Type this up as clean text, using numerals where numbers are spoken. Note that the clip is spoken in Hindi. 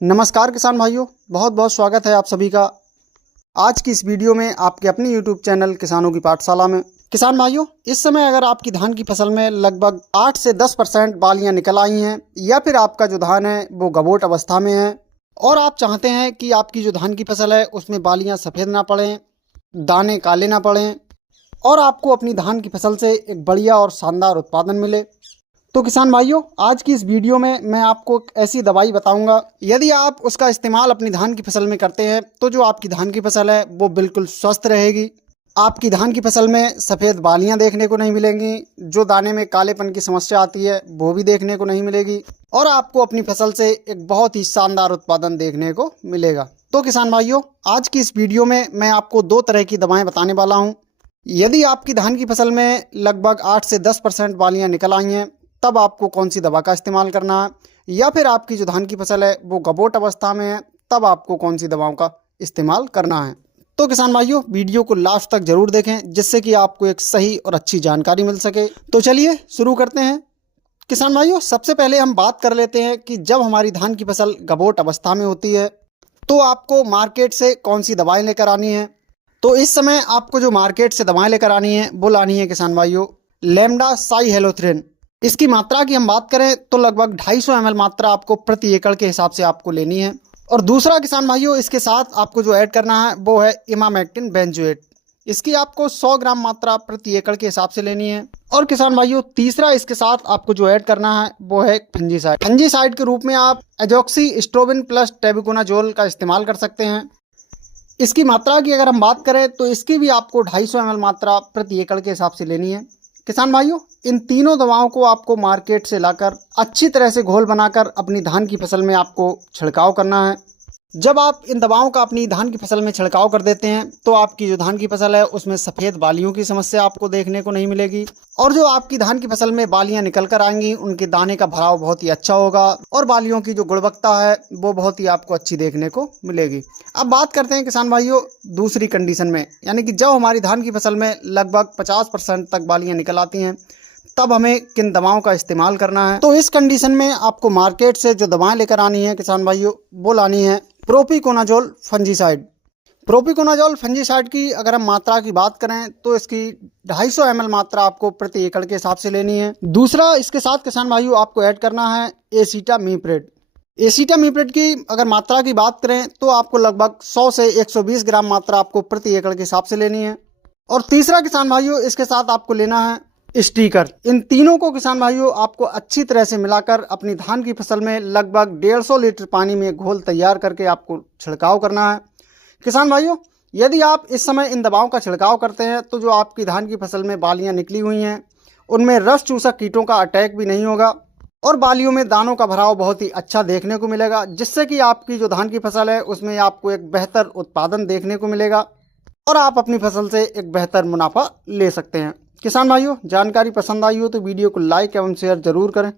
नमस्कार किसान भाइयों, बहुत बहुत स्वागत है आप सभी का आज की इस वीडियो में आपके अपने YouTube चैनल किसानों की पाठशाला में। किसान भाइयों, इस समय अगर आपकी धान की फसल में लगभग 8 से 10% बालियां निकल आई हैं या फिर आपका जो धान है वो गबोट अवस्था में है और आप चाहते हैं कि आपकी जो धान की फसल है उसमें बालियां सफ़ेद ना पड़ें, दाने काले ना पड़ें और आपको अपनी धान की फसल से एक बढ़िया और शानदार उत्पादन मिले, तो किसान भाइयों आज की इस वीडियो में मैं आपको एक ऐसी दवाई बताऊंगा, यदि आप उसका इस्तेमाल अपनी धान की फसल में करते हैं तो जो आपकी धान की फसल है वो बिल्कुल स्वस्थ रहेगी। आपकी धान की फसल में सफ़ेद बालियां देखने को नहीं मिलेंगी, जो दाने में कालेपन की समस्या आती है वो भी देखने को नहीं मिलेगी और आपको अपनी फसल से एक बहुत ही शानदार उत्पादन देखने को मिलेगा। तो किसान भाइयों आज की इस वीडियो में मैं आपको 2 तरह की दवाएँ बताने वाला हूँ। यदि आपकी धान की फसल में लगभग 8 से 10% बालियाँ निकल आई हैं तब आपको कौन सी दवा का इस्तेमाल करना है, या फिर आपकी जो धान की फसल है वो गबोट अवस्था में है तब आपको कौन सी दवाओं का इस्तेमाल करना है। तो किसान भाइयों वीडियो को लास्ट तक जरूर देखें जिससे कि आपको एक सही और अच्छी जानकारी मिल सके। तो चलिए शुरू करते हैं। किसान भाइयों सबसे पहले हम बात कर लेते हैं कि जब हमारी धान की फसल गबोट अवस्था में होती है तो आपको मार्केट से कौन सी दवाएं लेकर आनी है। तो इस समय आपको जो मार्केट से दवाएं लेकर आनी है वो लानी है किसान भाइयों लेमडा साइहेलोथ्रिन। इसकी मात्रा की हम बात करें तो लगभग 250 ml मात्रा आपको प्रति एकड़ के हिसाब से आपको लेनी है। और दूसरा किसान भाइयों इसके साथ आपको जो ऐड करना है वो है इमामेक्टिन बेंजोएट। इसकी आपको 100 ग्राम मात्रा प्रति एकड़ के हिसाब से लेनी है। और किसान भाइयों तीसरा इसके साथ आपको जो ऐड करना है वो है फंजीसाइड। फंजीसाइड के रूप में आप एजॉक्सी स्ट्रोबिन प्लस टेबुकोनाजोल का इस्तेमाल कर सकते हैं। इसकी मात्रा की अगर हम बात करें तो इसकी भी आपको 250 ml मात्रा प्रति एकड़ के हिसाब से लेनी है। किसान भाइयों इन तीनों दवाओं को आपको मार्केट से लाकर अच्छी तरह से घोल बनाकर अपनी धान की फसल में आपको छिड़काव करना है। जब आप इन दवाओं का अपनी धान की फसल में छिड़काव कर देते हैं तो आपकी जो धान की फसल है उसमें सफ़ेद बालियों की समस्या आपको देखने को नहीं मिलेगी और जो आपकी धान की फसल में बालियां निकल कर आएंगी उनके दाने का भराव बहुत ही अच्छा होगा और बालियों की जो गुणवत्ता है वो बहुत ही आपको अच्छी देखने को मिलेगी। अब बात करते हैं किसान भाइयों दूसरी कंडीशन में, यानी कि जब हमारी धान की फसल में लगभग 50% तक बालियां निकल आती हैं तब हमें किन दवाओं का इस्तेमाल करना है। तो इस कंडीशन में आपको मार्केट से जो दवाएं लेकर आनी है किसान भाइयों वो लानी है प्रोपिकोनाजोल फंजीसाइड। प्रोपिकोनाजोल फंजीसाइड की अगर हम मात्रा की बात करें तो इसकी 250 ml मात्रा आपको प्रति एकड़ के हिसाब से लेनी है। दूसरा इसके साथ किसान भाइयों आपको ऐड करना है एसिटामिप्रिड। एसिटामिप्रिड की अगर मात्रा की बात करें तो आपको लगभग 100 से 120 ग्राम मात्रा आपको प्रति एकड़ के हिसाब से लेनी है। और तीसरा किसान भाइयों इसके साथ आपको लेना है स्टिकर। इन तीनों को किसान भाइयों आपको अच्छी तरह से मिलाकर अपनी धान की फसल में लगभग 150 लीटर पानी में घोल तैयार करके आपको छिड़काव करना है। किसान भाइयों यदि आप इस समय इन दवाओं का छिड़काव करते हैं तो जो आपकी धान की फसल में बालियां निकली हुई हैं उनमें रस चूसक कीटों का अटैक भी नहीं होगा और बालियों में दानों का भराव बहुत ही अच्छा देखने को मिलेगा, जिससे कि आपकी जो धान की फसल है उसमें आपको एक बेहतर उत्पादन देखने को मिलेगा और आप अपनी फसल से एक बेहतर मुनाफा ले सकते हैं। किसान भाइयों जानकारी पसंद आई हो तो वीडियो को लाइक एवं शेयर जरूर करें।